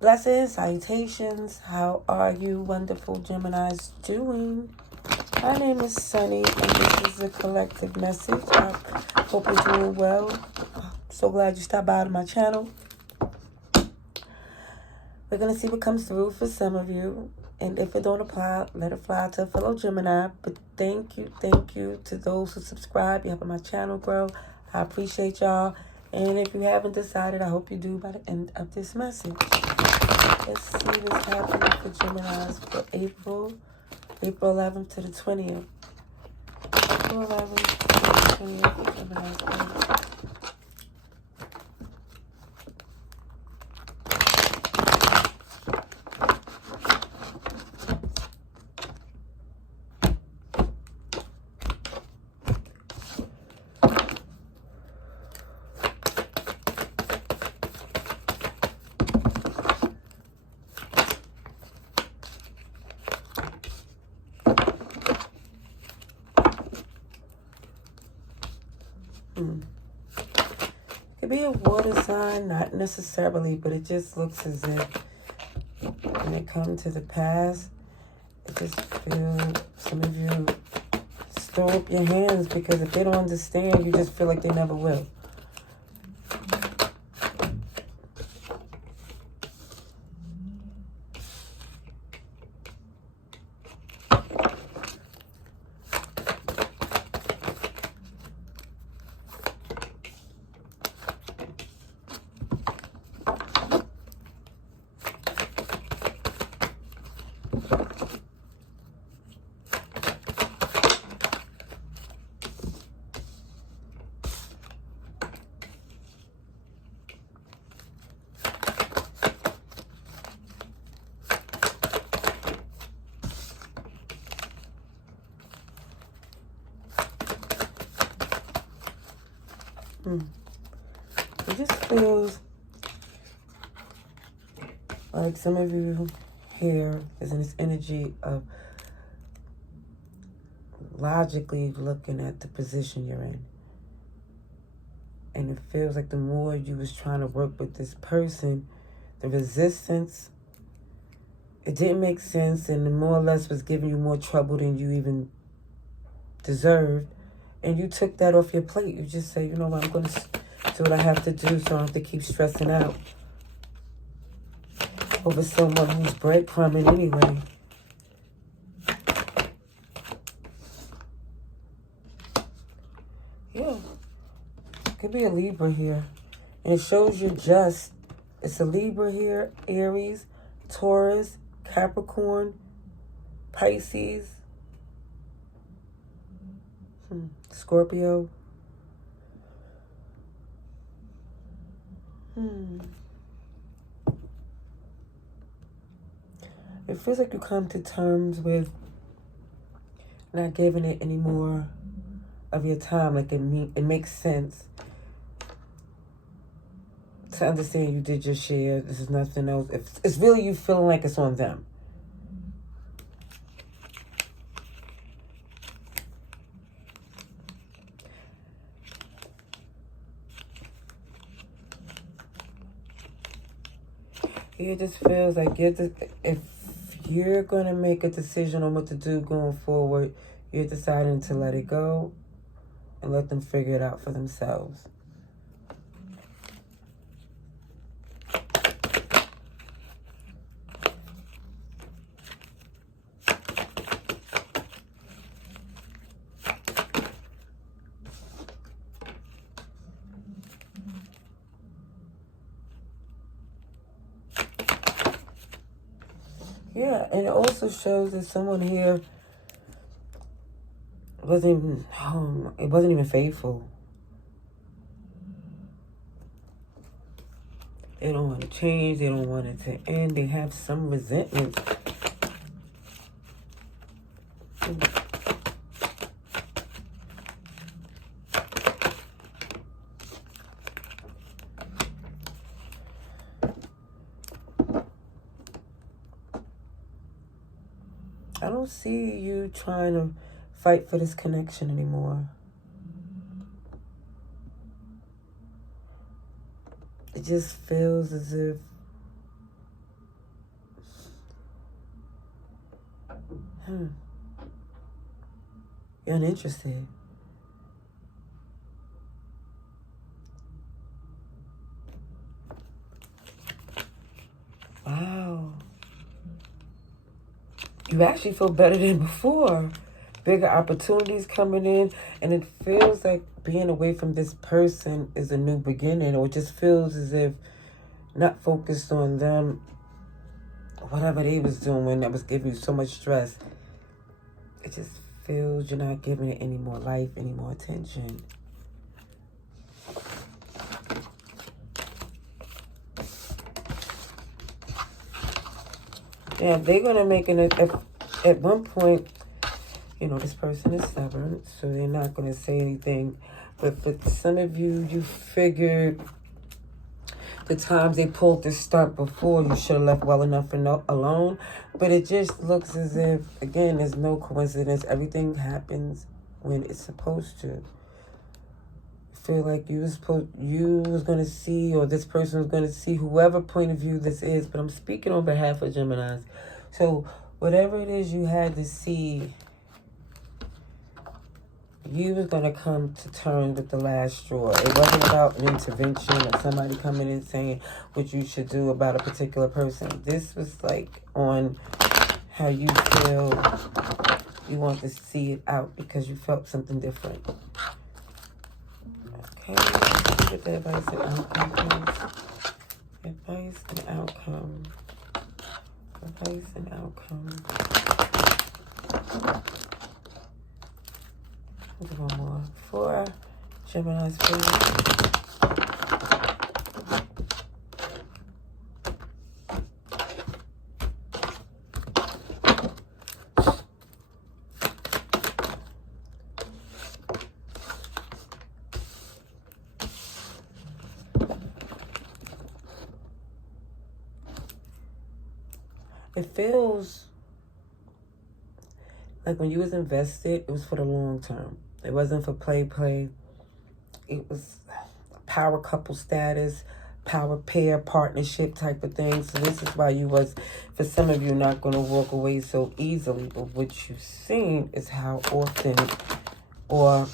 Blessings, salutations. How are you wonderful Geminis doing? My name is Sunny, and this is a collective message. I hope you're doing well. So glad you stopped by to my channel. We're going to see what comes through for some of you. And if it don't apply, let it fly to a fellow Gemini. But thank you to those who subscribe. You're helping my channel grow. I appreciate y'all. And if you haven't decided, I hope you do by the end of this message. Let's see what's happening for Geminis for April 11th to the 20th. April 11th to the 20th for Geminis. Could be a water sign, not necessarily, but it just looks as if when it comes to the past, I just feel some of you throw up your hands because if they don't understand, you just feel like they never will. It just feels like some of you here is in this energy of logically looking at the position you're in. And it feels like the more you was trying to work with this person, the resistance, it didn't make sense, and it more or less was giving you more trouble than you even deserved. And you took that off your plate. You just say, you know what, I'm going to do what I have to do so I don't have to keep stressing out over someone who's breadcrumbing anyway. Yeah. Could be a Libra here. And it shows you're just. It's a Libra here, Aries, Taurus, Capricorn, Pisces, Scorpio. It feels like you come to terms with not giving it any more of your time. Like it makes sense to understand you did your share. This is nothing else. It's really you feeling like it's on them. It just feels like if you're going to make a decision on what to do going forward, you're deciding to let it go and let them figure it out for themselves. Yeah, and it also shows that someone here wasn't even faithful. They don't want to change. They don't want it to end. They have some resentment. I don't see you trying to fight for this connection anymore. It just feels as if You're uninterested. Wow. You actually feel better than before. Bigger opportunities coming in, and it feels like being away from this person is a new beginning, or it just feels as if not focused on them, whatever they was doing that was giving you so much stress. It just feels you're not giving it any more life, any more attention. Yeah, they're going to make at one point, you know, this person is stubborn, so they're not going to say anything. But for some of you, you figured the times they pulled this stunt before, you should have left well enough alone. But it just looks as if, again, there's no coincidence. Everything happens when it's supposed to. Feel like you was going to see, or this person was going to see, whoever point of view this is. But I'm speaking on behalf of Geminis. So whatever it is you had to see, you was going to come to terms with the last straw. It wasn't about an intervention or somebody coming in saying what you should do about a particular person. This was like on how you feel you want to see it out because you felt something different. Okay, let's get the advice and outcome, please. Advice and outcome. Advice and outcome. Let's do one more. For Gemini's, please. It feels like when you was invested, it was for the long term. It wasn't for play. It was power couple status, power pair, partnership type of thing. So this is why you was, for some of you, not going to walk away so easily. But what you've seen is how often, or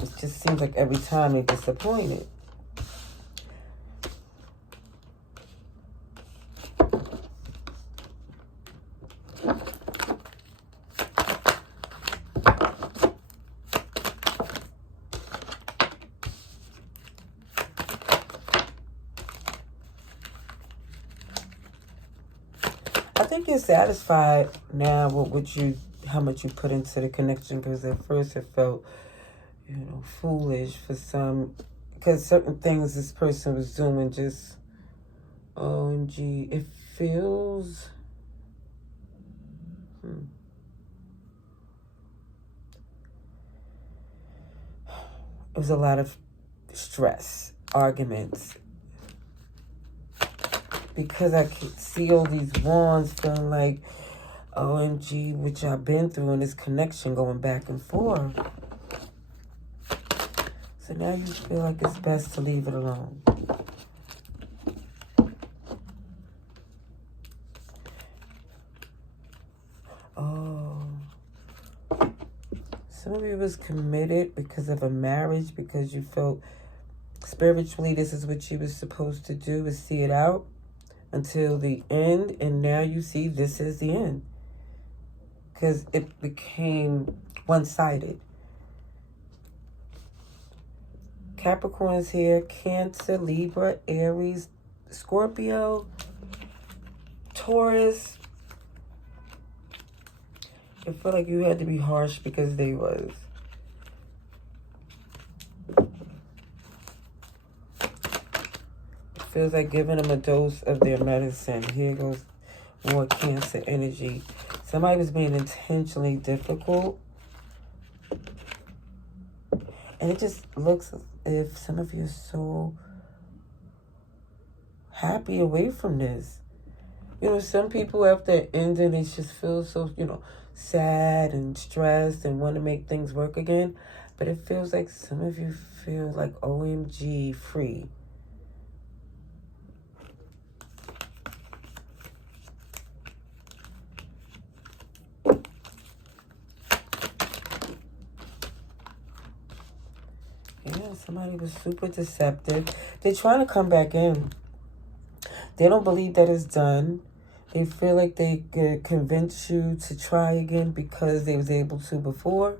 it just seems like every time they're disappointed. I think you're satisfied now with how much you put into the connection, because at first it felt, you know, foolish for some, because certain things this person was doing just, OMG, it feels, it was a lot of stress, arguments, because I could see all these wands feeling like, OMG, which I've been through in this connection going back and forth. So now you feel like it's best to leave it alone. Oh. Some of you was committed because of a marriage, because you felt spiritually this is what you was supposed to do, is see it out until the end, and now you see this is the end because it became one-sided. Capricorn's here, Cancer, Libra, Aries, Scorpio, Taurus. I feel like you had to be harsh because they was. Feels like giving them a dose of their medicine. Here goes more Cancer energy. Somebody was being intentionally difficult. And it just looks as if some of you are so happy away from this. You know, some people after ending, they just feel so, you know, sad and stressed and want to make things work again. But it feels like some of you feel like OMG free. somebody was super deceptive. They're trying to come back in. They don't believe that it's done. They feel like they could convince you to try again because they was able to before.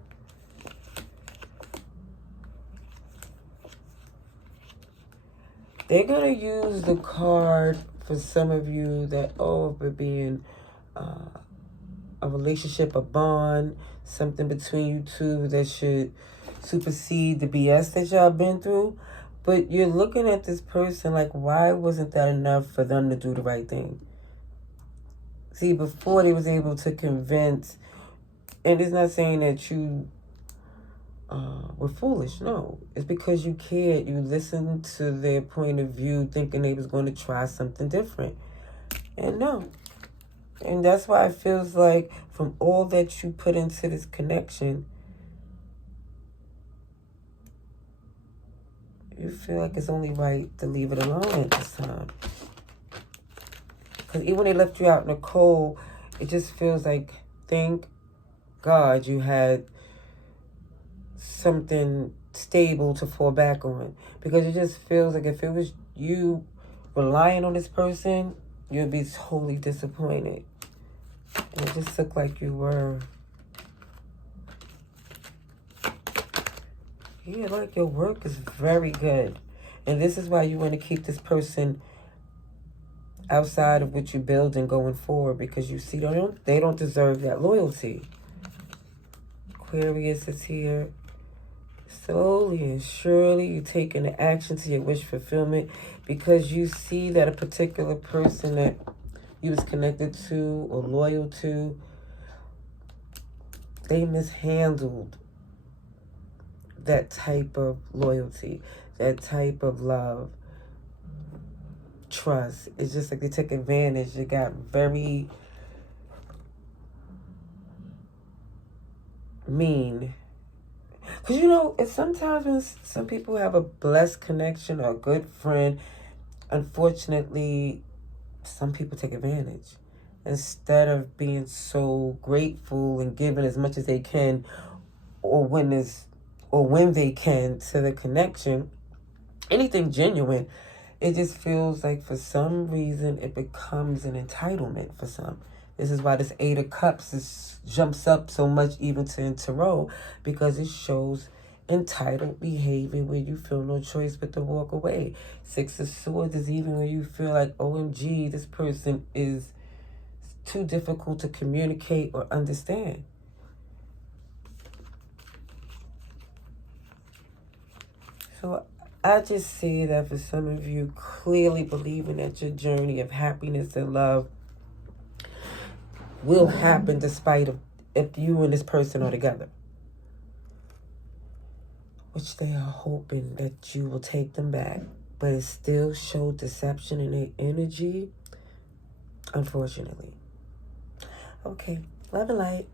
They're going to use the card for some of you that, oh, for being a relationship, a bond, something between you two that should supersede the BS that y'all been through. But you're looking at this person like, why wasn't that enough for them to do the right thing? See, before they was able to convince, and it's not saying that you were foolish. No, it's because you cared. You listened to their point of view thinking they was going to try something different. And no. And that's why it feels like from all that you put into this connection, you feel like it's only right to leave it alone at this time. Because even when they left you out in the cold, it just feels like, thank God you had something stable to fall back on. Because it just feels like if it was you relying on this person, you'd be totally disappointed. And it just looked like you were. Yeah, like your work is very good. And this is why you want to keep this person outside of what you're building going forward, because you see they don't deserve that loyalty. Aquarius is here. Slowly and surely you're taking the action to your wish fulfillment because you see that a particular person that you was connected to or loyal to, they mishandled that type of loyalty, that type of love, trust. It's just like they took advantage. It got very mean. Because, you know, it's sometimes when some people have a blessed connection or a good friend, unfortunately, some people take advantage. Instead of being so grateful and giving as much as they can or when they can to the connection, anything genuine, it just feels like for some reason it becomes an entitlement for some. This is why this 8 of Cups jumps up so much even in Tarot, because it shows entitled behavior where you feel no choice but to walk away. 6 of Swords is even where you feel like, OMG, this person is too difficult to communicate or understand. So I just see that for some of you, clearly believing that your journey of happiness and love will happen despite of if you and this person are together. Which they are hoping that you will take them back. But it still shows deception in their energy, unfortunately. Okay, love and light.